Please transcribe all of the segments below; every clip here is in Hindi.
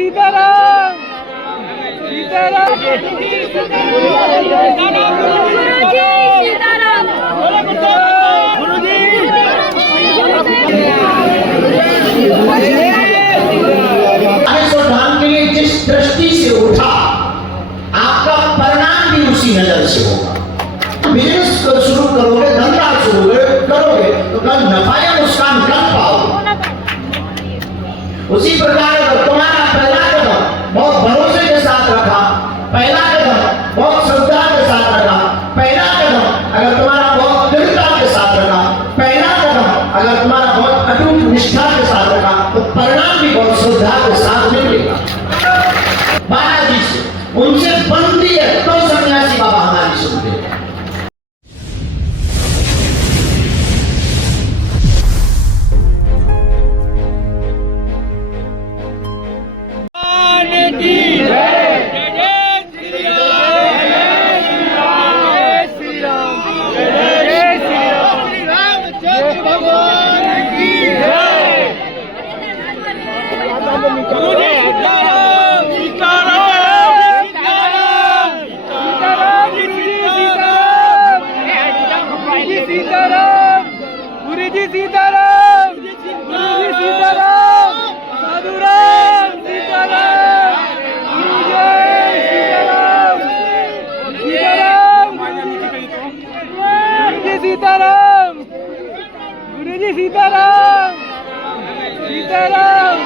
सीताराम सीताराम धाम के लिए जिस दृष्टि से उठा आपका परिणाम भी उसी नजर से होगा। बिजनेस शुरू करोगे, धंधा शुरू करोगे तो कल नफा या नुकसान कर पाओगे। उसी प्रकार अगर तुम्हारा पहला कदम बहुत भरोसे के साथ रखा, पहला कदम बहुत श्रद्धा के साथ रखा, पहला कदम अगर तुम्हारा बहुत दृढ़ता के साथ रखा, पहला कदम अगर तुम्हारा बहुत अटूट निष्ठा के साथ रखा तो परिणाम भी बहुत श्रद्धा के साथ मिलेगा। बालाजी से उनसे बनती है तो सन्यासी बाबा हमारी सुनते हैं। सीताराम सीताराम साधु राम सीताराम सीताराम गुरुजी सीताराम सीताराम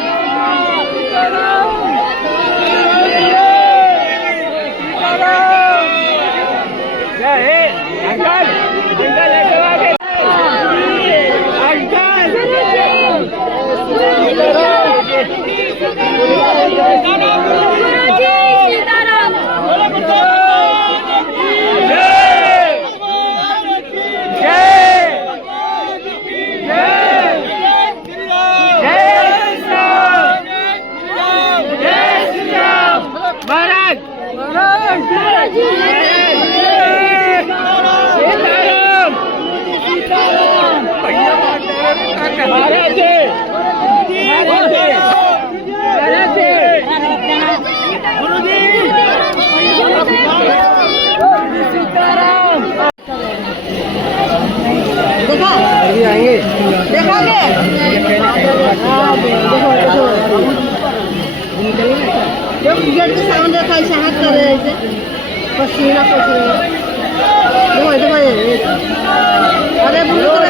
सीताराम सीताराम जय अंकल अंकल गेट के सामने कैसे हाथ कर रहे थे पसीना पसीना देखो अरे बुलू तो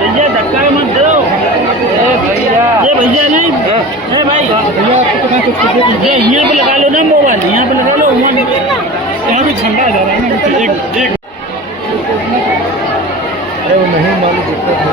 भैया धक्का मत दो। ये भैया नहीं है भाई, ये यहाँ पे लगा लो ना मोबाइल, यहाँ पे लगा लो। यहाँ भी ठंडा जा रहा है ना, एक नहीं मालूम पैसा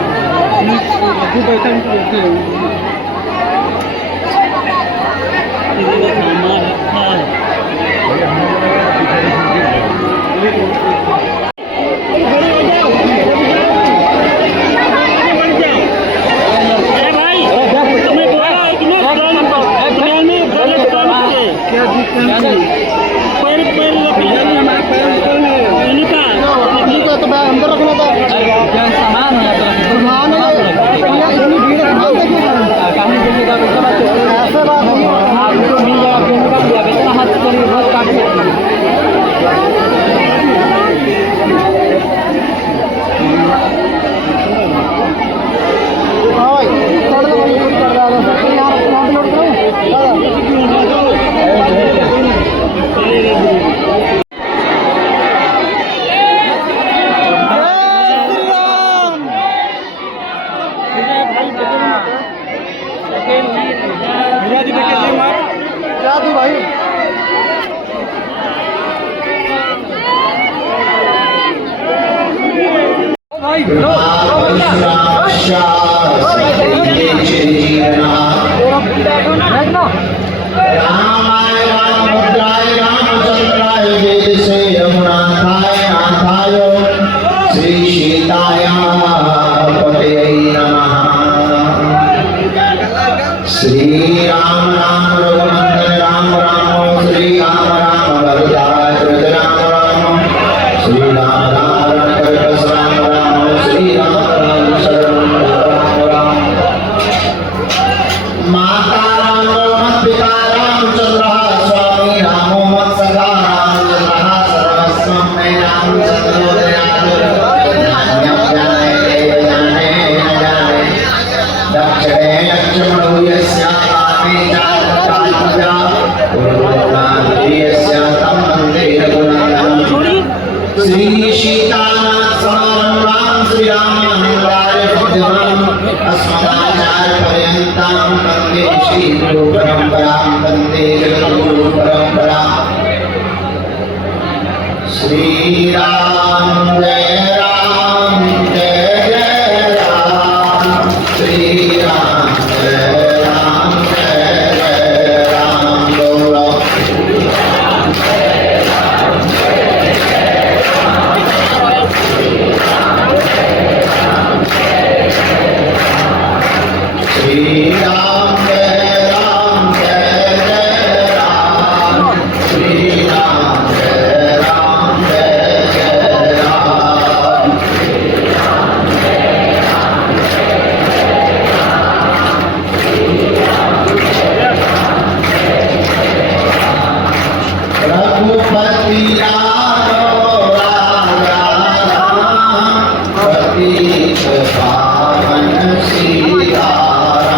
रामाय रामभद्राय रामचंद्राय वेद से यमुनाथाय नाथाय श्री सीताय पतये नमः। श्री राम राम रघुनंदन राम राम श्री राम राम भरद्वाज राम राम श्री राम राम रघुपति राम राम श्री राम राम शरण राम राम। माता राम मत पिता रामचंद्र स्वामी रामो मत सखा रामचंद्र सर्वस्वं मे रामचंद्रो दयालु नान्यं जाने देव जाने न जाने दक्षिणे लक्ष्मणो यस्य वामे चारुकार्या पूर्वोत्तरे यस्य तं वन्दे रघुनन्दनं। श्री सीतानाथ समारं राम श्री रामानुजाय मध्यमम् अस्मदाचार्यपर्यन्तां वन्दे श्री गुरु परम्परां वन्दे जगद्गुरु परम्परां। श्री राम जय जय राम श्री राम जय राम बोलो। श्री राम जय राम श्री राम जय राम रघुपति राघव राजा राम पतित पावन सीताराम।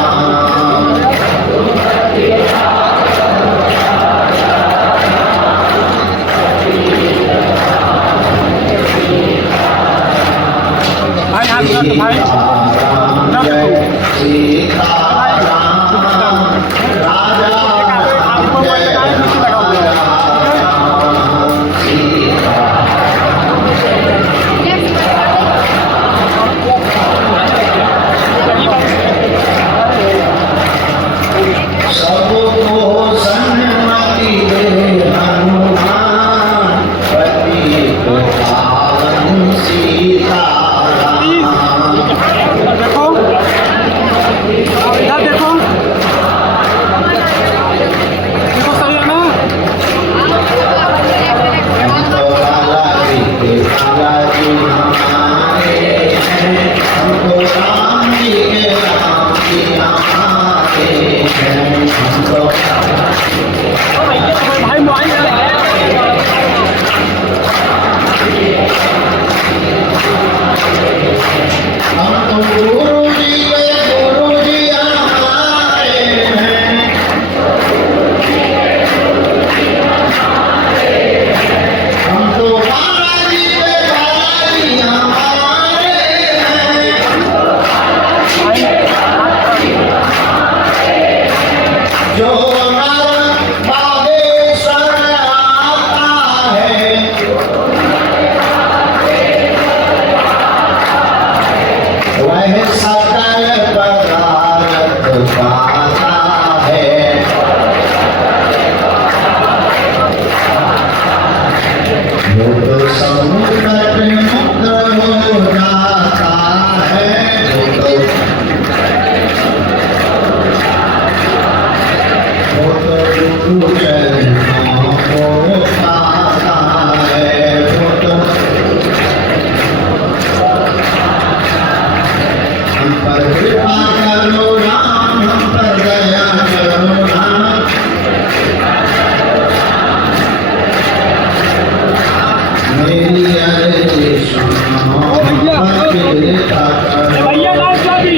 सीताराम जय सीताराम राजा जय सबको सन्मति दे हनुमान पतित पावन सीताराम। देखो इधर देखो देखो सही है ना। हमको लाला जी हमारे हैं, हमको राम जी के हमारे हैं, हमको भाई मोबाइल हम तो गुरु जी के गुरु जी हमारे हैं। हम तो बाबा जी के बाबा जी हमारे हैं। जो नर बागेश्वर आता है वह सकल पदार्थ पाता है। वो तो समुद्र मुक्त हो जाता है। वो तो गुरु चरणों को पाता है। वो तो हम पर कृपा करो राम, हम पर दया करो राम। मेरी अर्जी सुनो, हम पर कृपा करो। भैया लाओ चाबी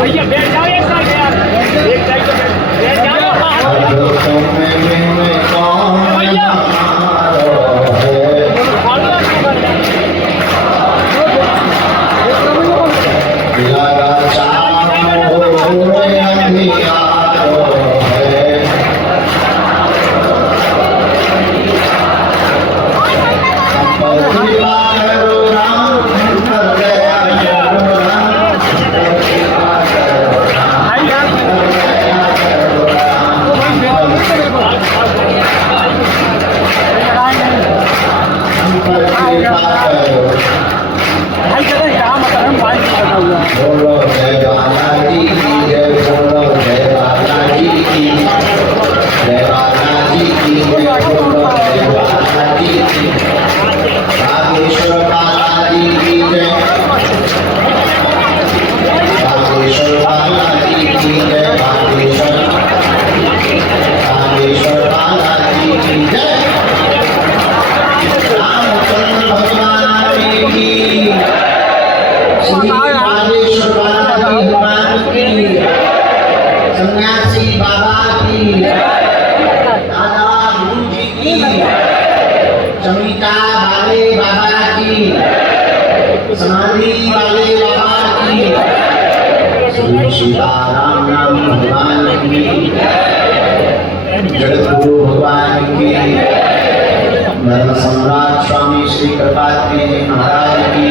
भैया बैठ जाओ एक साइड यार एक साइड पे बैठ जाओ। अब तुम्हें में कौन हमारो है। लगा चारों ओर अंधियारो है। हम पर कृपा करो राम, हम पर श्री बागेश्वर बालाजी हनुमान की, सन्यासी बाबा की, दादा गुरु जी की, चमिता वाले बाबा की, समाधि वाले बाबा की, श्री सीताराम नाम भगवान की, जगतगुरु भगवान की, धर्म सम्राट स्वामी श्री कृपात्री जी महाराज की,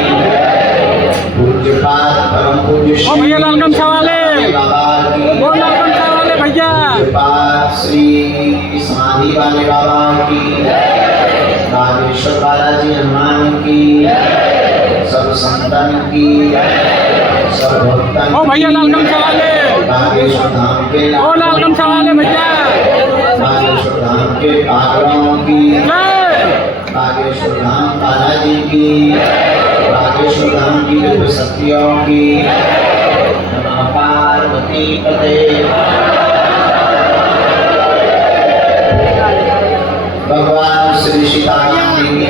पूज्यपाद परम पूज्य श्री लालगम सवाले बाबा की, लालगम सवाले भैया, पूज्यपाद श्री समाधि वाले बाबा की, बागेश्वर बालाजी हनुमान की, सब संतन की, सब भक्तन ओ भैया लालगम सवाले, बागेश्वर धाम के ओ लालगम सवाले भैया, बागेश्वर धाम के पागलों की, बागेश्वर धाम बालाजी की, बागेश्वर धाम की दिव्य शक्तियों की, नमः पार्वती पते। भगवान श्री सीताराम जी की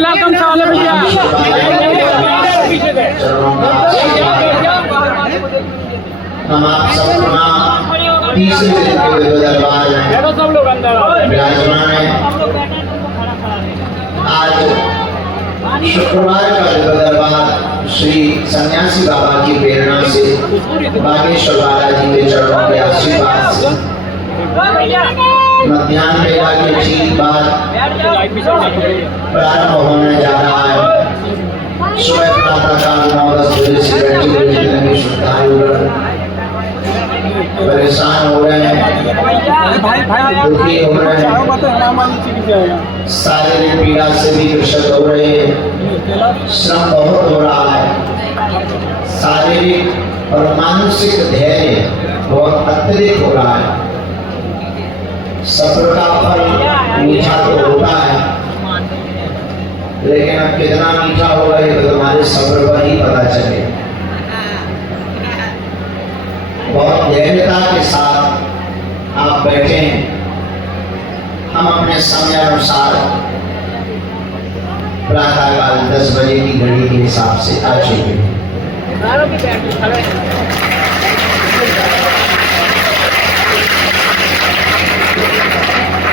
लालगम सवाले भैया, चरणों का आशीर्वाद। हम आप सबका तीसरे दिन के दिव्य दरबार में विराजमान है। आज शुक्रवार का दिव्य दरबार श्री सन्यासी बाबा की प्रेरणा से, बागेश्वर बालाजी के चरणों के आशीर्वाद से मध्याह्न बेला के ठीक बाद प्रारंभ होने जा रहा है। सुबह प्रातःकाल 9-10 बजे से बैठे हुए जितने भी श्रद्धालु परेशान हो रहे हैं, दुखी हो रहे हैं, शारीरिक पीड़ा से भी ग्रसित हो रहे हैं, श्रम बहुत हो रहा है, शारीरिक और मानसिक धैर्य बहुत अत्यधिक हो रहा है। सब्र का फल मीठा तो होता है, लेकिन अब कितना मीठा होगा ये तो तुम्हारे सब्र पर ही पता चले। बहुत धैर्यता के साथ आप बैठे हैं। हम अपने समय अनुसार प्रातःकाल 10 बजे की घड़ी के हिसाब से आ चुके हैं।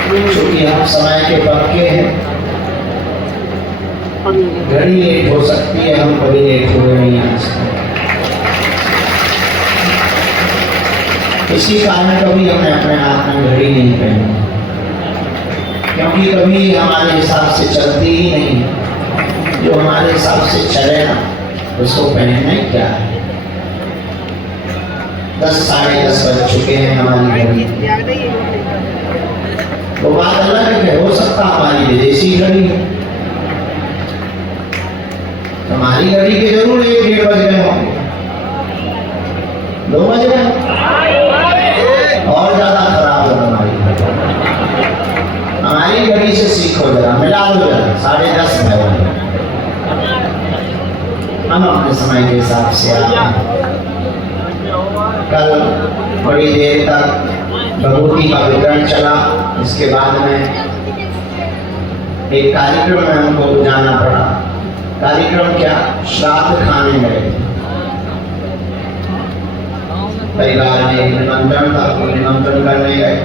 क्योंकि हम समय के पक्के हैं, घड़ी लेट हो सकती है, हम कभी लेट हुए नहीं आज। इसी कारण कभी हमने अपने हाथ में घड़ी नहीं पहनी, क्योंकि कभी हमारे हिसाब से चलती ही नहीं। जो हमारे हिसाब से चले ना उसको पहनना ही क्या है। 10 साढ़े 10 बज चुके हैं हमारी घड़ी। वो बात अलग है, हो सकता हमारी विदेशी घड़ी है, हमारी घड़ी के जरूर 1-1:30 बज गए होंगे, 2 बज गए, और ज्यादा खराब हो हमारी घड़ी से सीखो जरा, मिला लो जरा, 10:30 बजे हम अपने समय के हिसाब से आए। कल बड़ी देर तक भगवती का वितरण चला, इसके बाद में एक कार्यक्रम में हमको जाना पड़ा। कार्यक्रम क्या, श्राद्ध खाने गए, परिवार ने निमंत्रण था, निमंत्रण करने गए।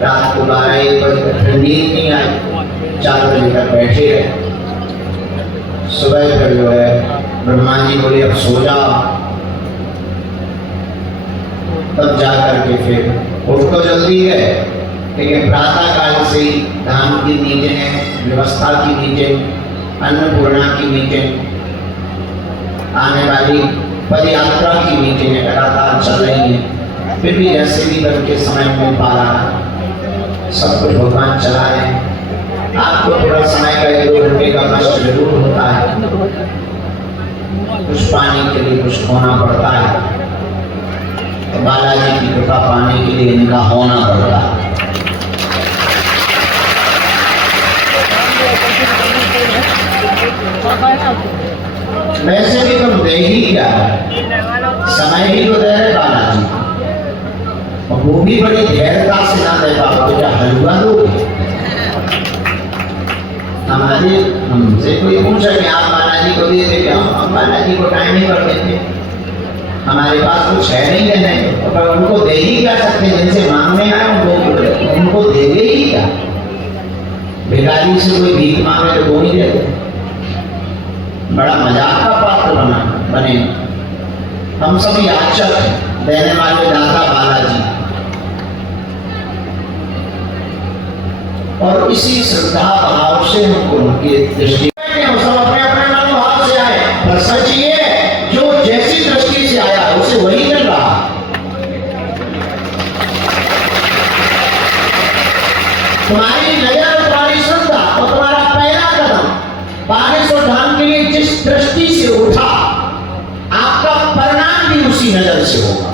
रात को 12-1 बजे तक नींद नहीं आई, 4 बजे तक बैठे रहे। सुबह फिर जो है ब्रह्मा जी बोले अब सो जाओ, तब जा करके फिर उठ तो जल्दी है, लेकिन प्रातः काल से ही धाम की मीटिंग है, व्यवस्था की मीटिंग, अन्नपूर्णा की मीटिंग, आने वाली पद यात्रा की मीटिंग लगातार चल रही है। फिर भी जैसे भी बन के समय मिल पा रहा है, सब कुछ भगवान चला रहे हैं। आपको थोड़ा समय का 1-2 घंटे का कष्ट जरूर होता है, कुछ पाने के लिए कुछ खोना पड़ता है, तो बालाजी की कृपा पाने के लिए इनका होना पड़ता है। वैसे भी तुम दे ही क्या है, समय ही तो दे रहे बालाजी, और वो भी बड़ी धैर्यता से ना दे पाओ, तो क्या हलवा दोगे? हमारे हमसे कोई पूछे कि आप बालाजी को दे दे क्या, हम बालाजी को टाइम नहीं कर देते, हमारे पास कुछ है नहीं देने, पर उनको दे ही क्या सकते, जिनसे मांगने आए उनको देंगे ही क्या। भिखारी से कोई भीख मांगे तो वो नहीं देते, बड़ा मजाक का पात्र बने। हम सभी याचक हैं, देने वाले दाता बालाजी। और इसी श्रद्धा भाव से हमको उनकी दृष्टि सब अपने अपने मनोभाव से आए, पर सच ये जो जैसी दृष्टि से आया उसे वही मिल रहा। तुम्हारी नजर, तुम्हारी श्रद्धा और तुम्हारा पहला कदम बागेश्वर धाम के लिए जिस दृष्टि से उठा, आपका परिणाम भी उसी नजर से होगा।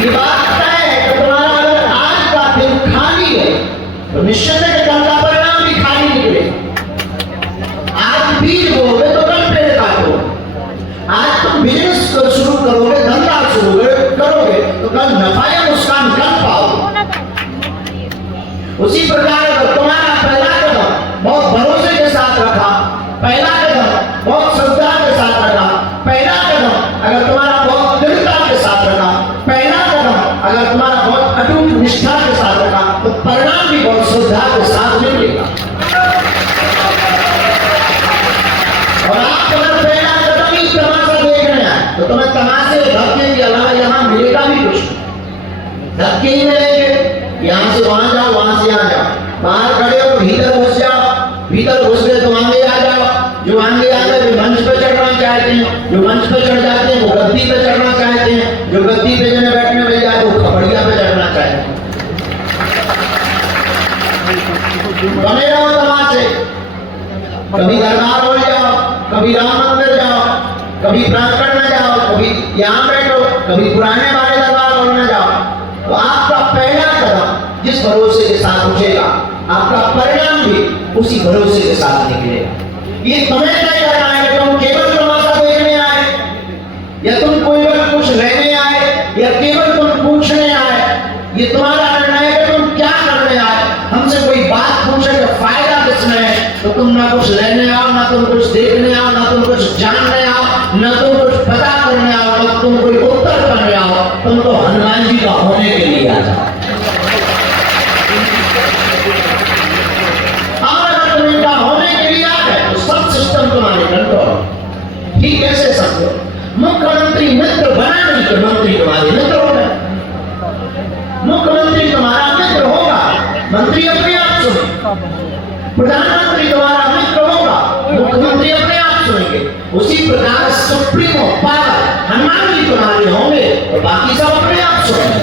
ये बात तय है कि तुम्हारा अगर आज का दिन खाली है तो निश्चित है कि कल का परिणाम भी खाली निकले। आज बीज बोगे तो कल पेड़ काटोगे, आज तुम बिजनेस शुरू करोगे, धंधा शुरू करोगे तो कल नफा या नुकसान कर पाओगे। उसी प्रकार अगर तुम्हारा पहला कदम बहुत भरोसे के साथ रखा, पहला कदम बहुत श्रद्धा के साथ रखा, पहला कदम अगर तुम्हारा बहुत दृढ़ता के साथ रखा, पहला कदम अगर तुम्हारा बहुत अटूट निष्ठा के साथ रखा, तो परिणाम भी बहुत श्रद्धा के साथ मिलेगा। और आप अगर पहला कदम ही तमाशा देख रहे हैं तो तुम्हें तमाशे धक्के के अलावा यहाँ मिलेगा भी कुछ, धक्के ही मिलेंगे। यहाँ से वहां जाओ, वहां से यहाँ जाओ, बाहर खड़े हो भीतर घुस जाओ, भीतर घुस गए तो आगे आ जाओ, जो आगे आ गए जो मंच पर चढ़ना चाहते हैं, जो मंच पर चढ़ जाते हैं वो गद्दी पे चढ़ना चाहते हैं, जो गद्दी पे जिन्हें बैठने मिल जाए वो खपड़िया पे चढ़ना चाहते हैं। बने रहो तमाशे, कभी दरबार हो जाओ, कभी राम मंदिर जाओ, कभी प्रांगण में जाओ, कभी यहाँ बैठो, कभी पुराने वाले दरबार हॉल में जाओ, तो आपका पहला कदम जिस भरोसे के साथ उठेगा, आपका परिणाम भी उसी भरोसे के साथ निकलेगा। ये तुम्हें तय करना है कि तुम केवल तमाशा देखने आए, या तुम कोई वक्त कुछ लेने आए, या केवल तुम पूछने आए। ये तुम्हारा निर्णय है कि तुम क्या करने आए। हमसे कोई बात पूछे कि फायदा किसमें है, तो तुम ना कुछ लेने आओ, ना तुम कुछ देखने आओ, ना तुम कुछ जानने आओ, ना तुम कुछ पता करने आओ, ना तुम कोई उत्तर करने आओ, तुम तो हनुमान जी का होने के लिए आ जाओ। और अगर तुम इनका होने के लिए आ गए तो सब सिस्टम तुम्हारे कंट्रोल। ठीक कैसे समझो, मुख्यमंत्री मित्र बना नहीं तो मंत्री तुम्हारे मित्र हो गए। मुख्यमंत्री तुम्हारा मित्र होगा, मंत्री अपने आप सुने। प्रधानमंत्री तुम्हारा मित्र होगा, मुख्यमंत्री अपने आप सुनेंगे। उसी प्रकार सुप्रीमो पावर हनुमान जी तुम्हारे होंगे और बाकी सब अपने आप सुनेंगे।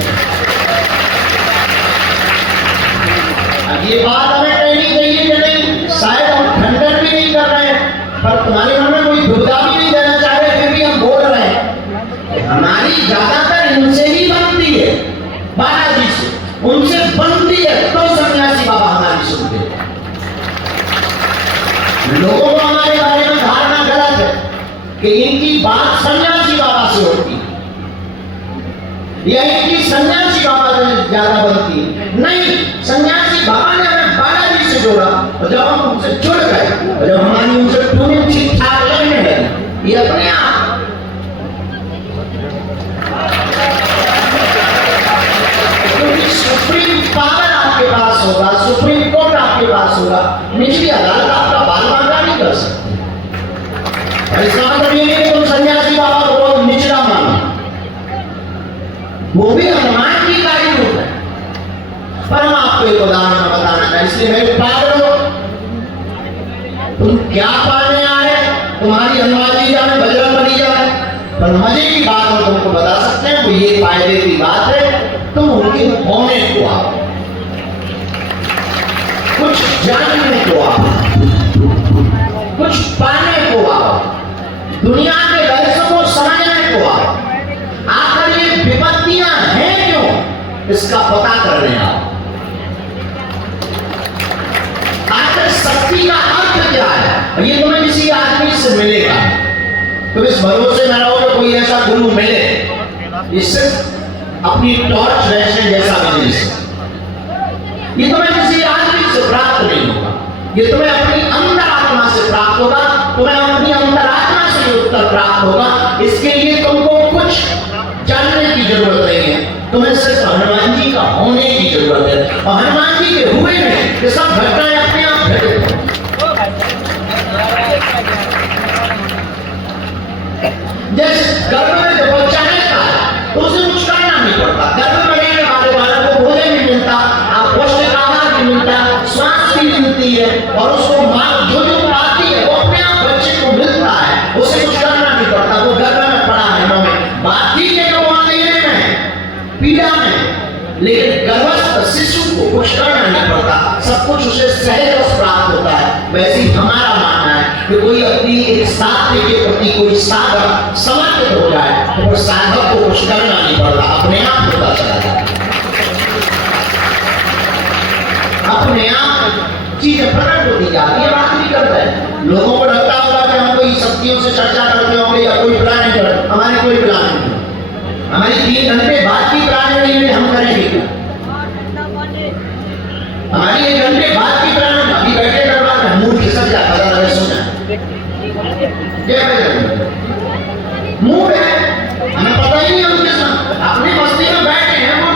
अब ये बात हमें कहनी चाहिए कि नहीं, शायद हम खंडन भी नहीं कर रहे हैं, पर तुम्हारे मन में कोई दुविधा भी नहीं देना चाह रहे, फिर भी हम बोल रहे हैं। हमारी ज्यादातर इनसे ही बनती है, बालाजी से उनसे बनती है, तो सन्यासी बाबा हमारी सुनते हैं। लोगों को हमारे बारे में धारणा गलत है कि इनकी बात सन्यासी बाबा से होती है, या इनकी सन्यासी बाबा से ज्यादा बनती है। नहीं, सन्यासी बाबा ने हमें बालाजी से जोड़ा, और जब हम उनसे जुड़ गए, और जब हमारी उनसे ट्यूनिंग ठीक ठाक लगने लगी, ये अपने आप सुप्रीम पावर आपके पास होगा, सुप्रीम कोर्ट आपके पास होगा, निचली अदालत आपका बाल बांका नहीं कर सकती। इसका मतलब ये नहीं कि तुम सन्यासी बाबा को निचला मानो, वो भी हनुमान जी का ही रूप है। पर हम आपको एक उदाहरण बताना चाहिए, इसलिए मेरे पागल हो, तुम क्या पाने आए, तुम्हारी हनुमान जी जाने, बजरंग बली जाए, पर मजे की बात हम तुमको बता सकते हैं, तो ये फायदे की बात है, तुम उनके होने को आओ, कुछ जानने को आओ, कुछ पाने को आओ, दुनिया के रहस्य को समझने को आओ, आखिर ये विपत्तियां हैं क्यों, इसका पता करने आओ। आखिर शक्ति का अर्थ क्या है, ये तुम्हें किसी आदमी से मिलेगा, तो इस भरोसे में रहो कि कोई ऐसा गुरु मिले जिससे अपनी टॉर्च रोशनी जैसा बिजनेस, ये तुम्हें किसी आदमी से ये तुम्हें अपनी अंतरात्मा से प्राप्त होगा, तुम्हें अपनी अंतरात्मा से ये उत्तर प्राप्त होगा। इसके लिए तुमको कुछ जानने की जरूरत नहीं है, तुम्हें सिर्फ हनुमान जी का होने की जरूरत है। और हनुमान जी के हुए में ये सब घटनाएं अपने आप घटित। जैसे गर्भ में जब बच्चा रहता है तो उसे कुछ करना नहीं पड़ता, गर्भ में रहने वाले बालक को भोजन भी मिलता, पौष्टिक आहार भी मिलता, स्वास्थ्य भी मिलती है, और उसको माँ जो जो पाती है वो अपने आप बच्चे को मिलता है, उसे कुछ करना नहीं पड़ता, वो गर्भ में पड़ा है माँ में। बात ठीक है, वो अंधेरे में है, पीड़ा में, लेकिन गर्भस्थ शिशु को कुछ करना नहीं पड़ता, सब कुछ उसे सहज प्राप्त होता है। वैसे ही हमारा मानना है कि कोई अपनी एक साधक के प्रति कोई साधक समर्पित हो जाए तो साधक को कुछ करना नहीं पड़ता, अपने आप होता चला जाता, अपने आप चीजें प्रकट होती जाती है। बात नहीं करता है, लोगों को लगता होगा कि हम कोई शक्तियों से चर्चा करते होंगे या कोई प्लान नहीं करते, हमारे कोई प्लान नहीं, हमारी 3 घंटे बाद की प्लान नहीं है, हम करेंगे हमारी 1 घंटे बाद की प्लान, अभी बैठे दरबार में मूड खिसक जाता है, लगे सोना मूड है, हमें पता ही नहीं है उनके साथ, अपनी मस्ती में बैठे हैं, वो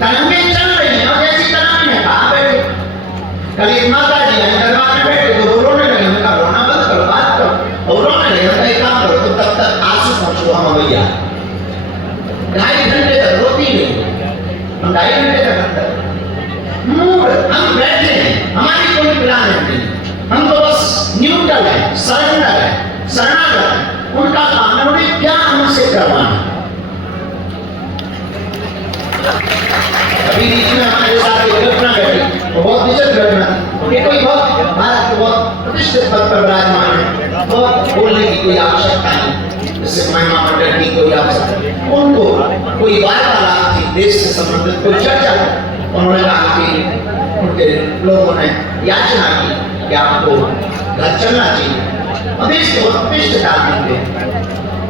तरंगें चल रही हैं, और जैसी तरंग में कहा बैठे, कल एक माता जी हैं दरबार में बैठे तो वो रोने लगे, उनका रोना बंद करो, बात करो, और रोने लगे, उनका एक काम करो, तो तब तक आंसू पहुंचो हम भैया, 2.5 घंटे तक रोती नहीं, हम 2.5 घंटे तक मूड, हम बैठे हैं, हमारी कोई प्लान नहीं, हम तो बस न्यूट्रल है, सरेंडर है, शरणागत है, उनका काम है, उन्हें क्या हमसे करवाना। अभी बीच में हमारे साथ एक घटना घटी, वो बहुत दिलचस्प घटना, कि कोई बहुत भारत के बहुत प्रतिष्ठित पद पर विराजमान है, बहुत बोलने की कोई आवश्यकता नहीं, जैसे महिमा मंडल की कोई आवश्यकता नहीं, उनको कोई वार्तालाप थी, देश से संबंधित कोई चर्चा, उन्होंने कहा कि उनके लोगों ने याचना की कि आपको घर चलना चाहिए, और देश के बहुत प्रतिष्ठित आदमी थे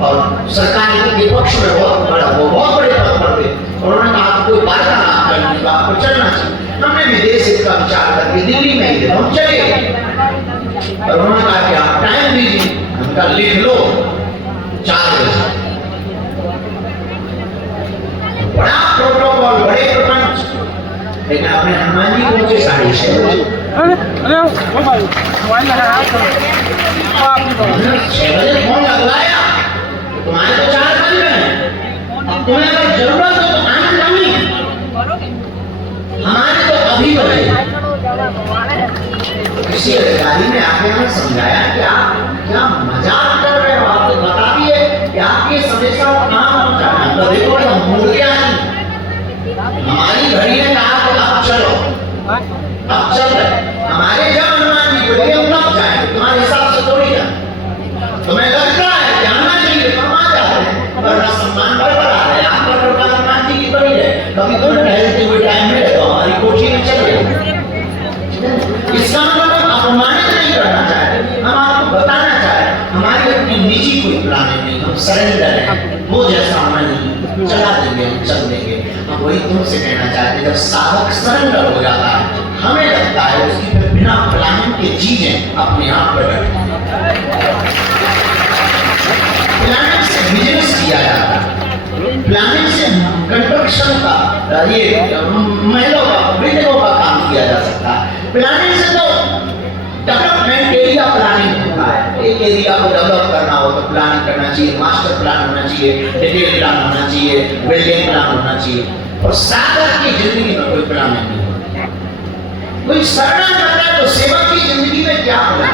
और सरकार के पक्ष में बहुत बड़ा, वो बहुत बड़े पद पर थे, उन्होंने कहा कोई वार्तालाप करने का आपको चलना चाहिए। हमने विदेश का विचार करके दिल्ली में ही थे, हम चले गए, और उन्होंने कहा कि आप टाइम दीजिए, उनका लिख लो 4 बजे, बड़ा प्रोटोकॉल, बड़े प्रपंच, लेकिन अपने हनुमान जी पहुंचे 6:30 बजे। 6 बजे फोन लगवाया, तुम्हारे तो 4 बज गए, तुम्हें अगर जरूरत हो तो आनंद कमी, हमारे तो अभी बजे। किसी अधिकारी ने आके हमें समझाया कि आप क्या मजाक कर रहे हो, आपको बता दिए कि आपके संदेशा कहाँ पहुंचा है, तो देखो हम मुड़ गया नहीं, हमारी घड़ी ने कहा कि आप चलो, अब चल रहे, हमारे जब हनुमान जी बोले हम तब जाएंगे, तुम्हारे हिसाब से थोड़ी ना, तुम्हें लगता है जानना चाहिए तो हम आ जाते हैं, वरना सम्मान बरकरार है, आप पर हनुमान जी की बड़ी है, कभी तुम्हें टहलते हुए टाइम मिले तो हमारी कोठी में चले, इसका मतलब हम अपमानित नहीं करना चाहते, हम आपको बताना चाहते, हमारी अपनी निजी कोई प्लानिंग नहीं, हम सरेंडर है, वो जैसा हमें चला देंगे, हम चल देंगे। हम वही तुमसे कहना चाहते, जब साधक सरेंडर हो जाता है, हमें लगता है उसकी फिर बिना प्लानिंग के चीजें अपने आप प्रकट, प्लानिंग से बिजनेस किया जाता है, प्लानिंग से कंस्ट्रक्शन का, ये महलों का, बिल्डिंगों का काम किया जा सकता है, प्लानिंग से तो डेवलपमेंट एरिया प्लानिंग होता है, एक एरिया को डेवलप करना हो तो प्लानिंग करना चाहिए, मास्टर प्लान होना चाहिए, डिटेल प्लान होना चाहिए, बिल्डिंग प्लान होना चाहिए, और साधक की जिंदगी में कोई प्लानिंग नहीं होता। कोई शरण करता है तो सेवक की जिंदगी में क्या होगा,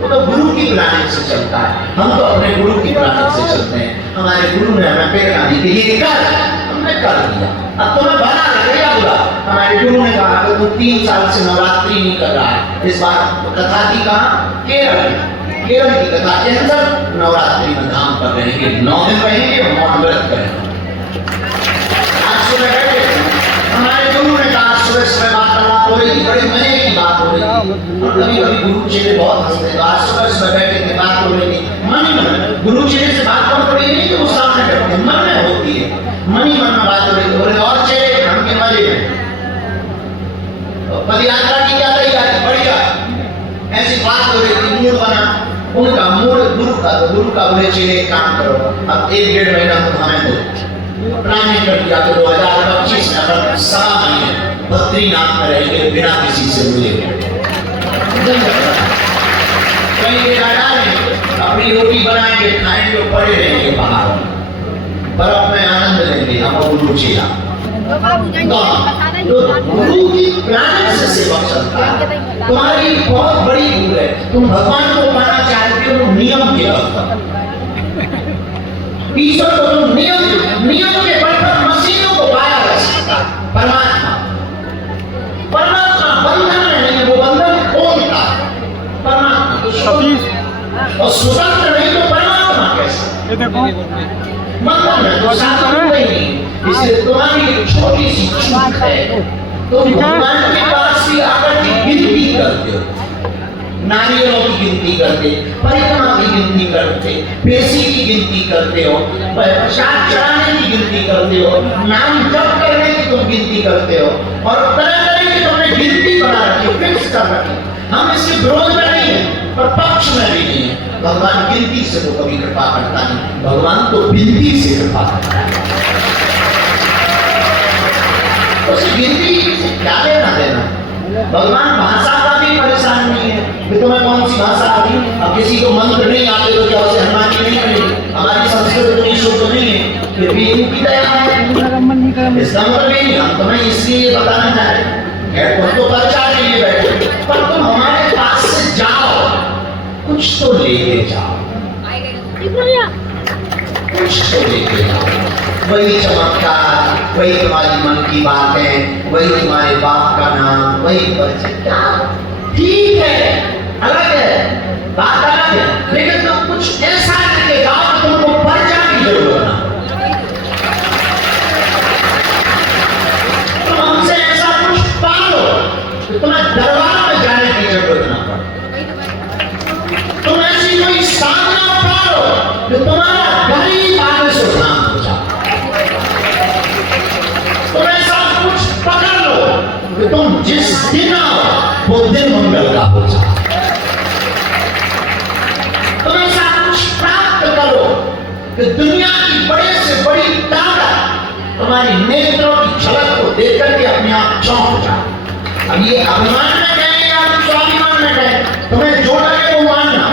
वो तो गुरु की प्लानिंग से चलता है, हम तो अपने गुरु की प्लानिंग से चलते हैं, हमारे गुरु ने हमें प्रेरणा दी कि ये कर, हमने कर दिया, अब तुम्हें भला लगेगा बुरा। हमारे गुरु ने कहा कि तू 3 साल से नवरात्रि नहीं कर रहा है, इस बार कथा थी कहाँ, केरल की कथा, कैंसर नवरात्रि में धाम पर रहेंगे, 9 दिन रहेंगे, मौन व्रत करेंगे। आज सुबह बैठे हमारे गुरु ने कहा, सुबह बात हो रही थी, बड़े मजे की बात हो रही थी, और कभी कभी गुरु जी ने बहुत हंसते, तो आज सुबह बैठे थे, बात हो रही थी, मन ही मन गुरु जी से बात कम पड़ी नहीं, तो सामने बैठते मन में होती है, मन ही मन में बात हो रही थी, बोले और चेहरे हम के मजे में, पद यात्रा की क्या तैयारी, बढ़िया, ऐसी बात हो रही थी, मूड बना उनका, मूड गुरु का, तो गुरु का बोले चले एक काम करो, अब 1-1.5 महीना तुम हमें दो। प्लानिंग कर दिया तो 2025 में अपन 7 महीने बद्रीनाथ में रहेंगे बिना किसी से मिले। कहीं अपनी रोटी बनाएंगे, खाएंगे, पड़े रहेंगे बाहर, बर्फ में आनंद लेंगे हम गुरु चेला। तो गुरु की प्लानिंग से सेवा चलता है। तुम्हारी बहुत बड़ी भूल है, तुम भगवान को पाना चाहते हो नियम के बल, ईश्वर को तुम नियम के बल पर मशीनों को पाया जा सकता। परमात्मा बंधन नहीं है, वो बंधन खोलता परमात्मा, और स्वतंत्र नहीं तो परमात्मा कैसा? बंधन है तो साधन नहीं। इसलिए तुम्हारी एक छोटी सी चूक है, तुम भगवान के पास भी आकर के गिनती करते हो, नारियलों की गिनती करते, परिक्रमा की गिनती करते, पेशी की गिनती करते हो, प्रसाद चढ़ाने की गिनती करते हो, नाम जप करने की तुम गिनती करते हो, और तरह तरह की तुमने गिनती बना रखी, फिक्स कर रखी। हम इसके विरोध में नहीं है पर पक्ष में भी नहीं है। भगवान गिनती से तो कभी कृपा करता नहीं, भगवान तो बिनती से कृपा करता है। उस गिनती से क्या लेना देना? भगवान भाषा का भी परेशान नहीं है कि तुम्हें कौन सी भाषा आती। अब किसी को मंत्र नहीं आते तो क्या उसे हनुमान जी नहीं मिलेगी? हमारी संस्कृत इतनी शुद्ध नहीं है, फिर भी इनकी दया है। इसका मतलब नहीं, हम तुम्हें इसलिए बताना चाह रहे हैं, तुम तो प्रचार के लिए बैठे, पर तुम हमारे पास से जाओ, कुछ तो लेके जाओ, कुछ तो लेके जाओ। वही चमत्कार, वही तुम्हारी मन की बातें, वही तुम्हारे बाप का नाम, वही परिचय। ठीक है, अलग है, बात अलग है, लेकिन तुम कुछ ऐसा लेके जाओ कि तुमको परिचय की जरूरत ना। तुम हमसे ऐसा कुछ पालो कि तुम्हें दरबार में जाने की जरूरत ना पड़े। तुम ऐसी कोई साधना पालो कि तुम्हारा गरीब आगे से नाम हो जाए। तुम ऐसा कुछ पकड़ लो कि तुम जिस दिन आओ वो दिन मंगल का हो जाए। तुम ऐसा कुछ प्राप्त करो कि दुनिया की बड़े से बड़ी ताकत तुम्हारी नेत्रों की झलक को देख करके अपने आप चौंक जाए। अब ये अभिमान में कहें या स्वाभिमान में कहें, तुम्हें जो लगे वो मानना।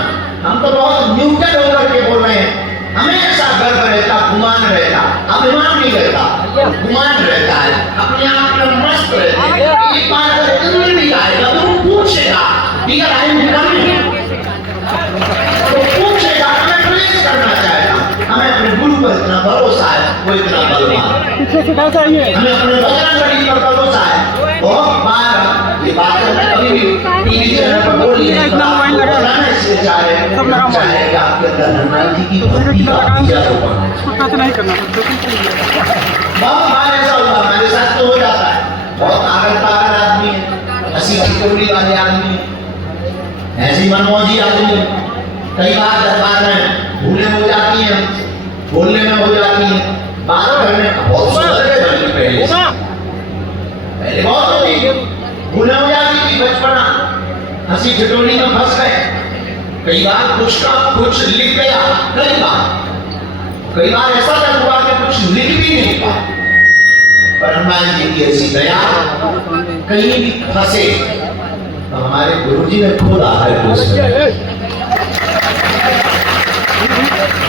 हम तो बहुत न्यूट्रल होकर के बोल रहे हैं, हमेशा गर्व रहता, गुमान रहता, अभिमान नहीं रहता, गुमान रहता है, अपने आप में मस्त रहता है। एक बार अगर इंद्र भी आएगा तो पूछेगा, डियर आई एम कमिंग, तो पूछेगा, हमें प्रेस करना चाहेगा। हमें अपने गुरु पर इतना भरोसा है, वो इतना बलवान, हमें अपने बजरंगबली पर भरोसा है। बहुत बार ये बात कभी भी टीवी चैनल पर बोली है, बताने से चाहे कि आपके अंदर हनुमान जी की भक्ति का बीजा रोपण बहुत बार ऐसा हुआ, मेरे साथ तो हो जाता है। बहुत आगर पागर आदमी है, हंसी ठिठोली वाले आदमी है, ऐसी मनमौजी आदमी है। कई बार दरबार में भूलें हो जाती हैं, बोलने में हो जाती है, बात करने बहुत सुंदर है, बल्कि पहले बहुत होती, भूलें हो जाती थी, बचपना हंसी ठिठोली में फंस गए। कई बार कुछ का कुछ लिख गया, कई बार ऐसा तक हुआ कि कुछ लिख भी नहीं पाया। पर हनुमान जी की ऐसी दया, कहीं भी फंसे तो हमारे गुरुजी ने खुद आकर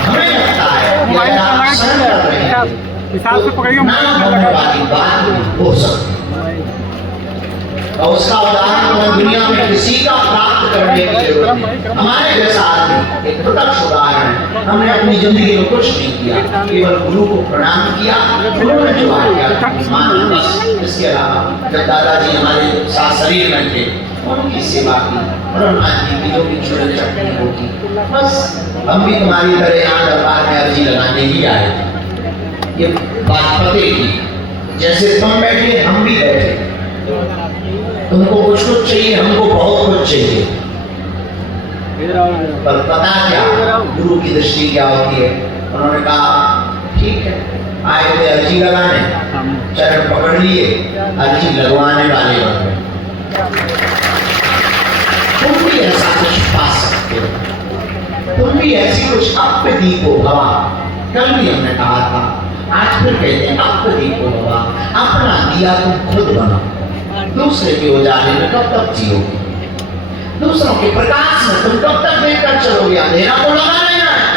हमें लगता है हिसाब से पकड़िए बात हो सकती, और उसका उदाहरण दुनिया में किसी का प्राप्त करने की जरूरत है। हमारे जैसा आदमी एक प्रत्यक्ष उदाहरण है। हमने अपनी जिंदगी में कुछ नहीं किया, केवल गुरु को प्रणाम किया, उन्होंने जो आज्ञा माना, बस। इसके अलावा जब दादाजी हमारे साथ शरीर में थे, उनकी सेवा की, हनुमान जी की जो भी चूरन चटनी होगी, बस। हम भी तुम्हारी तरह यहाँ दरबार में अर्जी लगाने ही आए थे। ये बात पते की, जैसे तुम बैठे हम भी बैठे, तुमको कुछ चाहिए, हमको बहुत कुछ चाहिए, पर पता क्या गुरु की दृष्टि क्या होती है। उन्होंने कहा ठीक है, आए थे अर्जी लगाने, चरण पकड़ लिए, अर्जी लगवाने वाले बन गए। तुम भी ऐसा भी ऐसी कुछ अपदीपो भवा, कल भी हमने कहा था, आज फिर कहते हैं अपदीपो भवा, अपना दिया तुम खुद बनाओ। दूसरे के उजाले में कब तक जियोगे? दूसरों के प्रकाश में तुम कब तक देखकर चलोगे? अंधेरा तो लगा रहना है,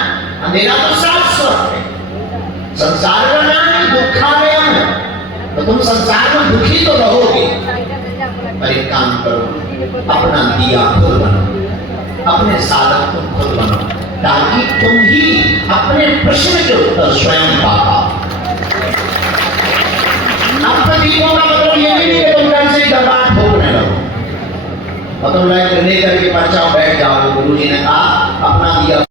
अंधेरा तो शाश्वत है। संसार का नाम ही दुखालय है, तो तुम संसार में दुखी तो रहोगे। पर एक काम करो, अपना दिया खुद बनाओ, अपने साधक तुम खुद बनाओ, ताकि तुम ही अपने प्रश्न के उत्तर स्वयं पा पाओ। अपदीपों का मतलब ये भी नहीं कि तुम कल से दरबार ठोकने लगो और तुम लेकर के पर्चा बैठ जाओ। गुरु जी ने कहा अपना दिया